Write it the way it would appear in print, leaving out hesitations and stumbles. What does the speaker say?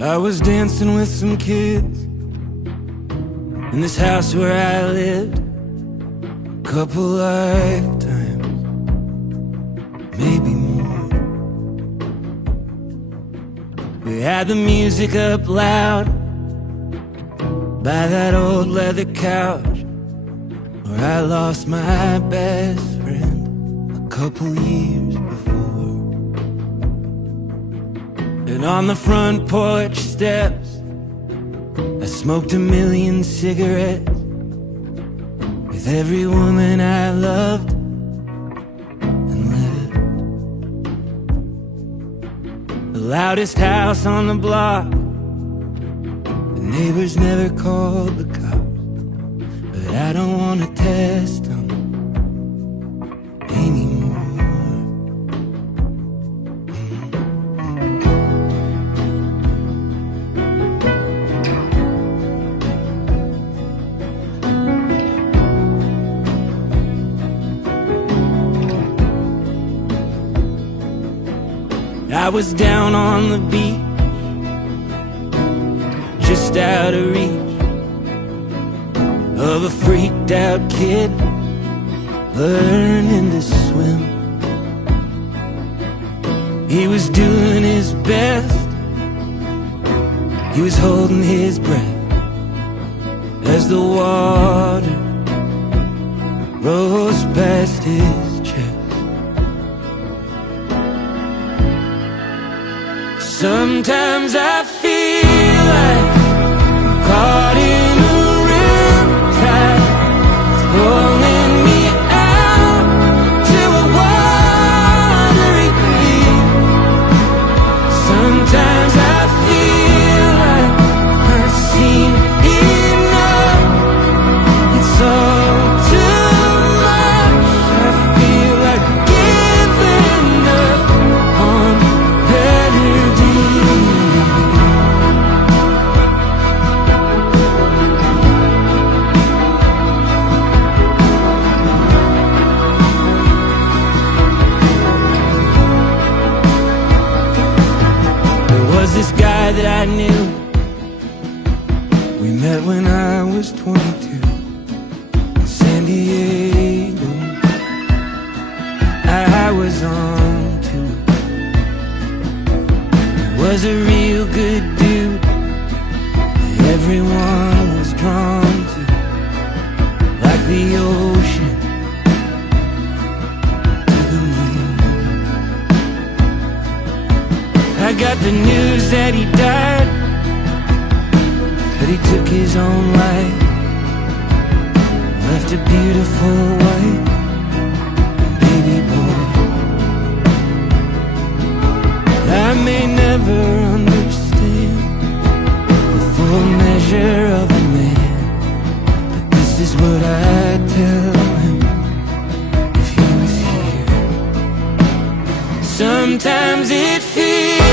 I was dancing with some kids in this house where I lived a couple lifetimes, maybe more. We had the music up loud by that old leather couch where I lost my best friend a couple years before. And on the front porch steps I smoked a million cigarettes with every woman I loved and left. The loudest house on the block, the neighbors never called the cops, but I don't want to test them anymore. I was down on the beach, just out of reach of a freaked out kid learning to swim. He was doing his best, he was holding his breath as the water rose past his chest. Sometimes I feel like I'm caught in a riptide. It's pulling me out to a watery grave. Sometimes I feel like I've seen enough. It's all too much. I feel like giving up on better days. There was this guy that I knew. We met when I was 22 in San Diego. I was on to it. He was a real good dude that everyone was drawn to, like the ocean to the moon. I got the news that he died, but he took his own life, left a beautiful wife and baby boy. I may never understand the full measure of a man, but this is what I'd tell him if he was here. Sometimes it feels